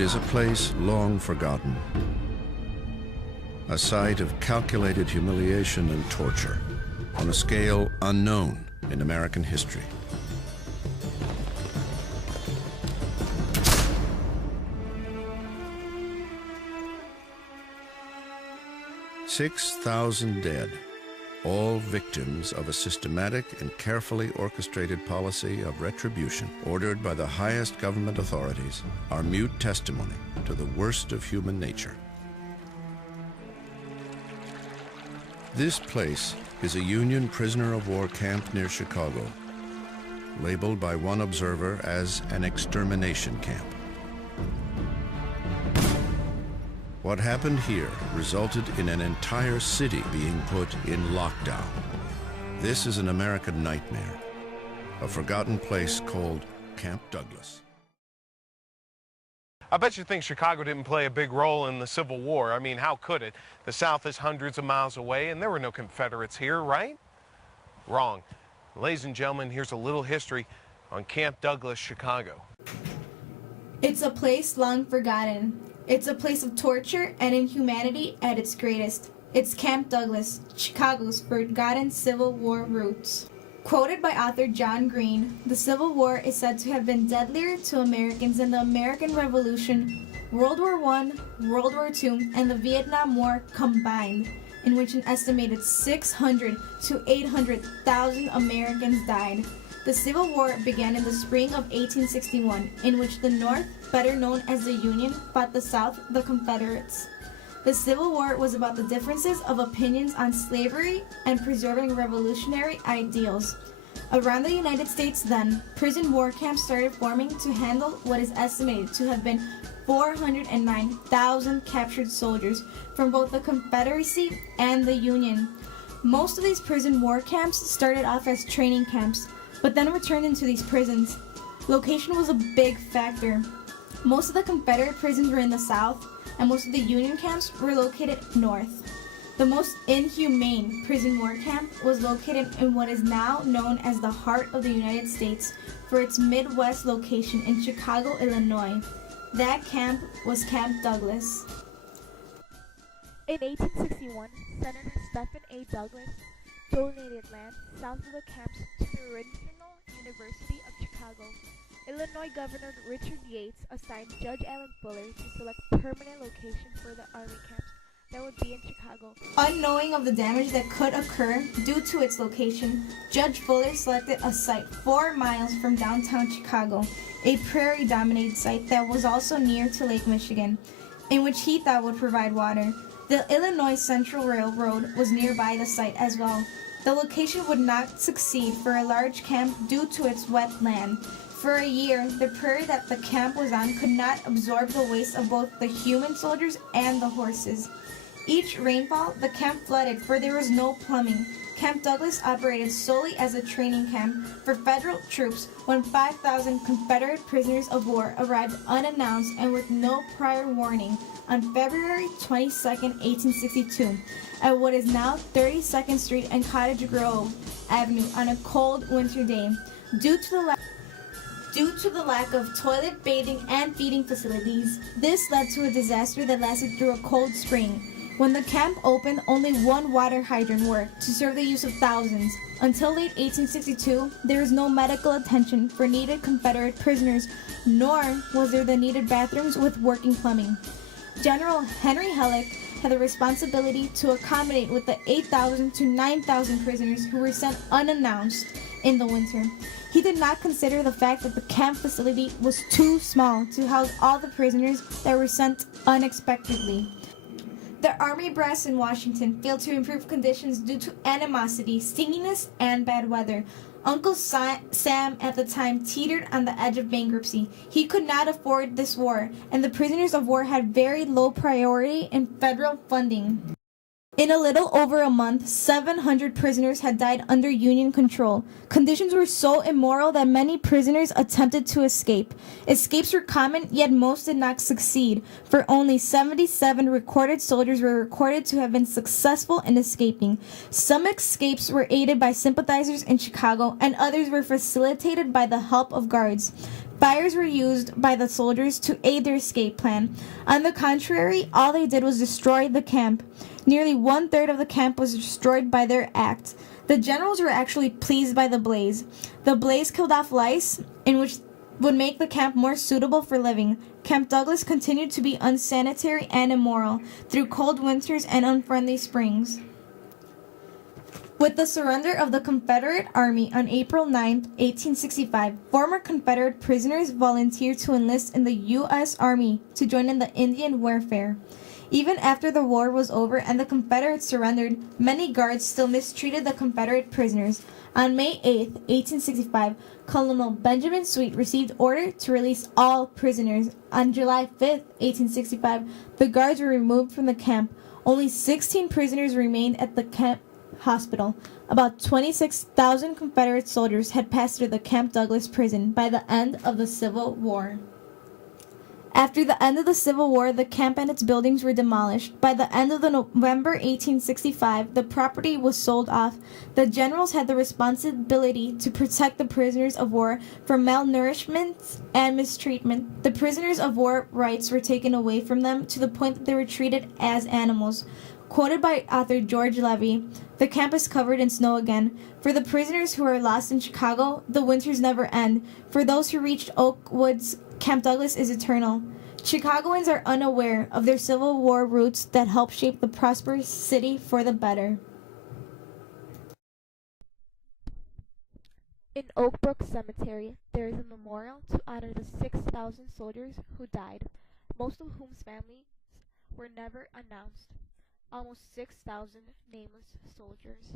It is a place long forgotten, a site of calculated humiliation and torture on a scale unknown in American history. "6,000 dead, all victims of a systematic and carefully orchestrated policy of retribution ordered by the highest government authorities, are mute testimony to the worst of human nature." This place is a Union prisoner of war camp near Chicago, labeled by one observer as an extermination camp. What happened here resulted in an entire city being put in lockdown. This is an American nightmare, a forgotten place called Camp Douglas. I bet you think Chicago didn't play a big role in the Civil War. I mean, how could it? The South is hundreds of miles away, and there were no Confederates here, right? Wrong. Ladies and gentlemen, here's a little history on Camp Douglas, Chicago. It's a place long forgotten. It's a place of torture and inhumanity at its greatest. It's Camp Douglas, Chicago's forgotten Civil War roots. Quoted by author John Green, the Civil War is said to have been deadlier to Americans than the American Revolution, World War I, World War II, and the Vietnam War combined, in which an estimated 600 to 800,000 Americans died. The Civil War began in the spring of 1861, in which the North, better known as the Union, fought the South, the Confederates. The Civil War was about the differences of opinions on slavery and preserving revolutionary ideals. Around the United States then, prison war camps started forming to handle what is estimated to have been 409,000 captured soldiers from both the Confederacy and the Union. Most of these prison war camps started off as training camps, but then were turned into these prisons. Location was a big factor. Most of the Confederate prisons were in the South, and most of the Union camps were located north. The most inhumane prison war camp was located in what is now known as the heart of the United States for its Midwest location in Chicago, Illinois. That camp was Camp Douglas. In 1861, Senator Stephen A. Douglas donated land south of the camps to the original University of Chicago. Illinois Governor Richard Yates assigned Judge Allen Fuller to select permanent location for the army camps that would be in Chicago. Unknowing of the damage that could occur due to its location, Judge Fuller selected a site 4 miles from downtown Chicago, a prairie-dominated site that was also near to Lake Michigan, in which he thought would provide water. The Illinois Central Railroad was nearby the site as well. The location would not succeed for a large camp due to its wet land. For a year, the prairie that the camp was on could not absorb the waste of both the human soldiers and the horses. Each rainfall, the camp flooded, for there was no plumbing. Camp Douglas operated solely as a training camp for federal troops when 5,000 Confederate prisoners of war arrived unannounced and with no prior warning on February 22, 1862, at what is now 32nd Street and Cottage Grove Avenue on a cold winter day. Due to the lack of toilet, bathing, and feeding facilities, this led to a disaster that lasted through a cold spring. When the camp opened, only one water hydrant worked to serve the use of thousands. Until late 1862, there was no medical attention for needed Confederate prisoners, nor was there the needed bathrooms with working plumbing. General Henry Halleck had the responsibility to accommodate with the 8,000 to 9,000 prisoners who were sent unannounced in the winter. He did not consider the fact that the camp facility was too small to house all the prisoners that were sent unexpectedly. The Army brass in Washington failed to improve conditions due to animosity, stinginess, and bad weather. Uncle Sam at the time teetered on the edge of bankruptcy. He could not afford this war, and the prisoners of war had very low priority in federal funding. In a little over a month, 700 prisoners had died under Union control. Conditions were so immoral that many prisoners attempted to escape. Escapes were common, yet most did not succeed, for only 77 recorded soldiers were recorded to have been successful in escaping. Some escapes were aided by sympathizers in Chicago, and others were facilitated by the help of guards. Fires were used by the soldiers to aid their escape plan. On the contrary, all they did was destroy the camp. Nearly one-third of the camp was destroyed by their act. The generals were actually pleased by the blaze. The blaze killed off lice, in which would make the camp more suitable for living. Camp Douglas continued to be unsanitary and immoral through cold winters and unfriendly springs. With the surrender of the Confederate Army on April 9, 1865, former Confederate prisoners volunteered to enlist in the U.S. Army to join in the Indian warfare. Even after the war was over and the Confederates surrendered, many guards still mistreated the Confederate prisoners. On May 8, 1865, Colonel Benjamin Sweet received order to release all prisoners. On July 5, 1865, the guards were removed from the camp. Only 16 prisoners remained at the camp hospital. About 26,000 Confederate soldiers had passed through the Camp Douglas prison by the end of the Civil War. After the end of the Civil War, the camp and its buildings were demolished. By the end of the November 1865, the property was sold off. The generals had the responsibility to protect the prisoners of war from malnourishment and mistreatment. The prisoners of war rights were taken away from them to the point that they were treated as animals. Quoted by author George Levy, the camp is covered in snow again. For the prisoners who are lost in Chicago, the winters never end. For those who reached Oak Woods, Camp Douglas is eternal. Chicagoans are unaware of their Civil War roots that helped shape the prosperous city for the better. In Oak Brook Cemetery, there is a memorial to honor the 6,000 soldiers who died, most of whom's families were never announced. Almost 6,000 nameless soldiers.